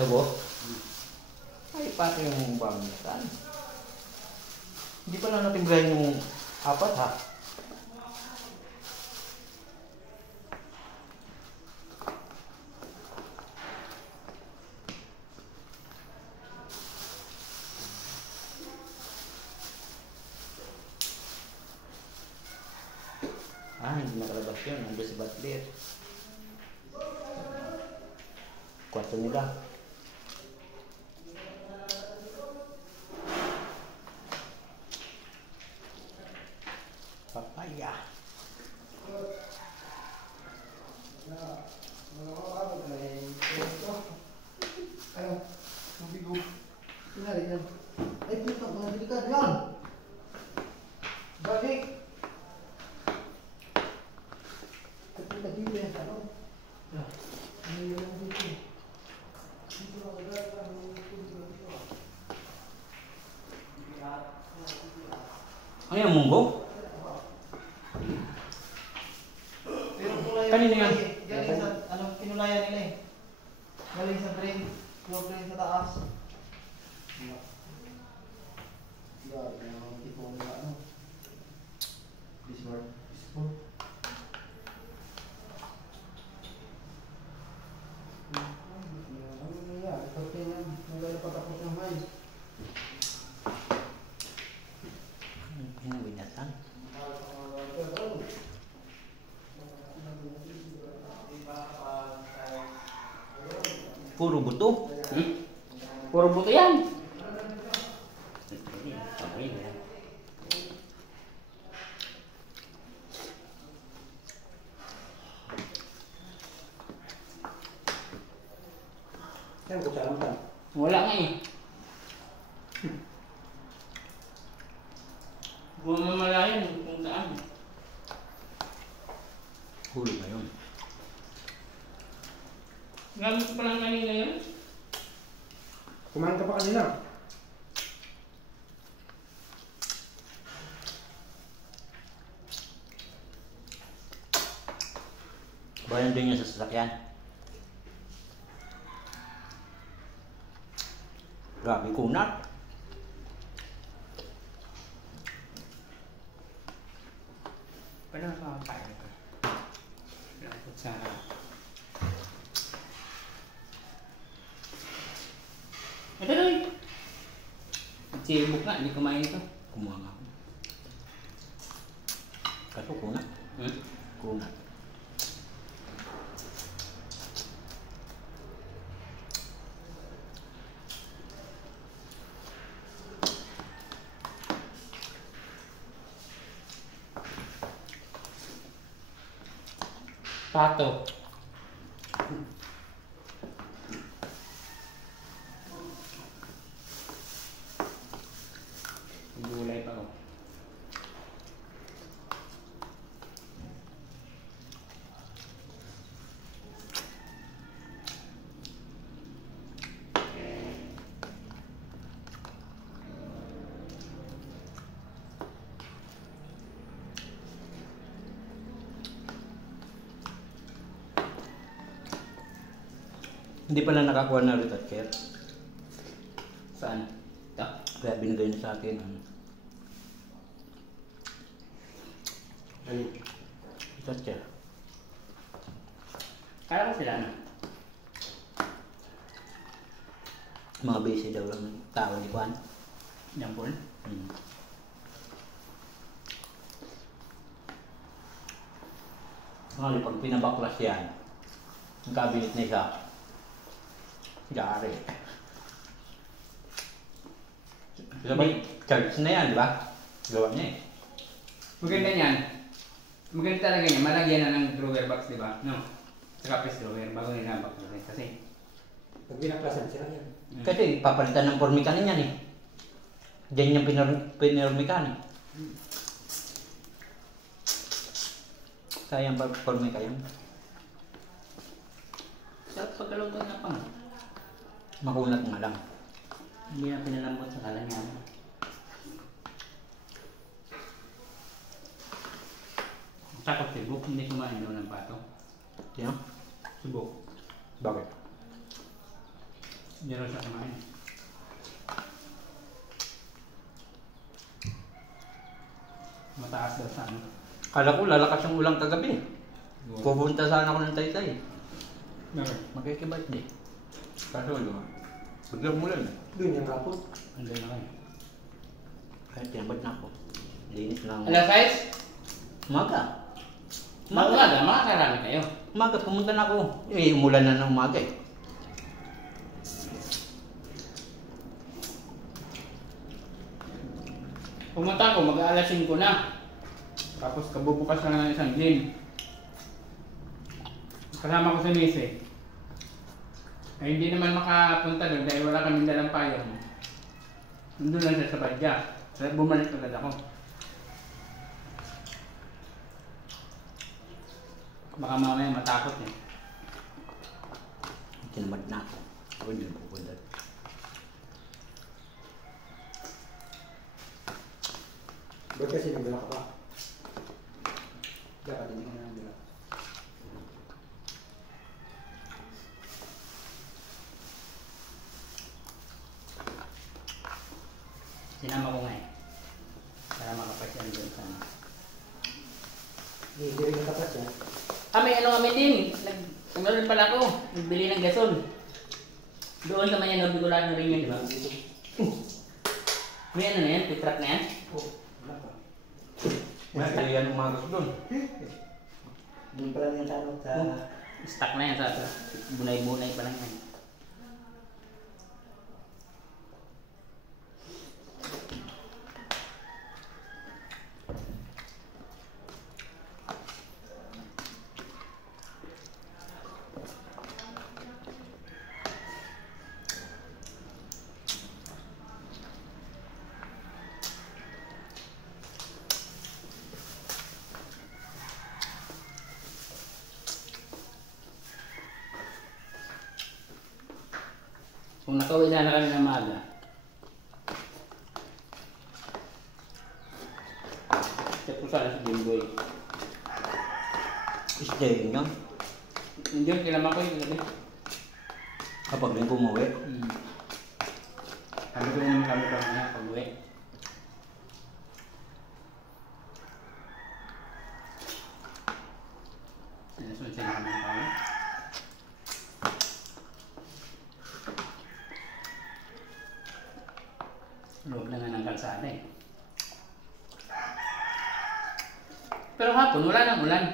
Labo? Ay, pati yung pamitan. Hindi pa lang natin galing yung apat ha. Ah, hindi nakalabas yun. Nandun si Butler. Kwarto nila. Papaya. Ano? Mabigo. Tinari yan. Ay, puto. Mga delikado yan. Balik. Kapita dito yan. Ano? Ano yung dito? Dito lang agad. Ano yung munggo? Pero kulay Kanina yan. Galing sa, ano, kinulayan nila eh. Galing sa drain. Yung drain sa taas. Tipo nila, ano? Bismarck. Bismarck. Ano nangyari? Pagka yan, nagala patapos ng high. Pinawinasan. Puro buto. Puro buto yan. Yan, kutsarang ka. Wala nga eh. Bumamalayan kung saan. Huli ba yun? Gamit ko pa lang kanina yun. Kumain ka pa kanina? Bayan din niya sa sasakyan. Grabe kunat. Paano nakakain ka? Lapot sa... Ito doy! Sibuk nga, hindi kumain ito. Kumuha nga ako. Kaso kunat. Kunat. Pato. Gulay pa ko. Hindi pala nakakuha na rin at care. Saan? Ito? Kaya binigay niya sa akin. Ano? Ito at care. Kaya ko sila na. Mga busy daw lang tao ni Juan. Yampol? Mga pag pinabaklas yan, ang kabinet na isa. Gari. Sabay, charge na yan, di ba? Gawa niya eh. Maganda yan. Maganda talaga yan. Malagyan na ng drawer box, di ba? No? Saka press drawer bago nila box drawer. Kasi Pag binaklasan sila yan. Kasi papalitan ng pormika niyan eh. Diyan yung pinurmika eh. Sayang pa pormika yan. sa pagkaluto na pang. Makunat nga lang. Hindi na pinalambot sa kalan niya. Takot subok, hindi kumain daw ng pato. Sino? Subok. Bakit? Hindi raw siya kumain. Mataas daw sa ano. Kala ko lalakas yung ulang kagabi. Pupunta sana ako ng Taytay. Bakit? Makikibirthday. Kaso ano, biglang mulan. Doon yung rapot. Andiyan na kayo. Kaya tinabad na ako. Linis lang. Alas 6? Umaga. Umaga, makakarami kayo. Umaga, pumunta na ako. Eh, umulan na ng umaga eh. Pumunta ako, mag-aalas 5 na. Tapos kabubukas na ng isang gym. Kasama ko sa Nise. Ay hindi naman makapunta doon dahil wala kaming dalang payong. Nandun lang siya sa badya. Kaya bumalik agad ako. Baka mamaya matakot eh. Tinamad na ako. Ako hindi na pupunta. Ba't kasi nagdala ka pa? Dapat hindi ka na nagdala. Sinama ko nga eh. Para makapasyan doon sa ano. Hindi rin nakapas yan. May ano kami din. Meron pala ako. Nagbili ng gasol. Doon sa Mayanor, Bicolano rin yun, di ba? May ano na yan? Pitrap na yan? Oh, wala pa. May kaya ng mga gusto doon. Doon pala yung tanong sa... Stuck na yan sa bunay-bunay pa lang yan. Kung nakauwi na kami ng maaga, check ko sana si Jimboy. Stay nyo. Nandiyon, kilama ko yung gabi. Kapag rin umuwi. Sabi ko naman kami pa niya pag-uwi. Sinasunod siya naman kami. Loob na nga ng kalsada eh. Pero hapon, wala nang ulan.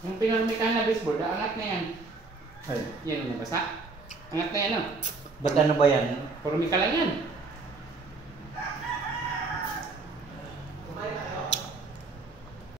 Yung pinamika na baseboard, angat na yan. Ay. Yan ang nabasa. Angat na yan, no? Ba't ano ba yan? Purumika lang yan.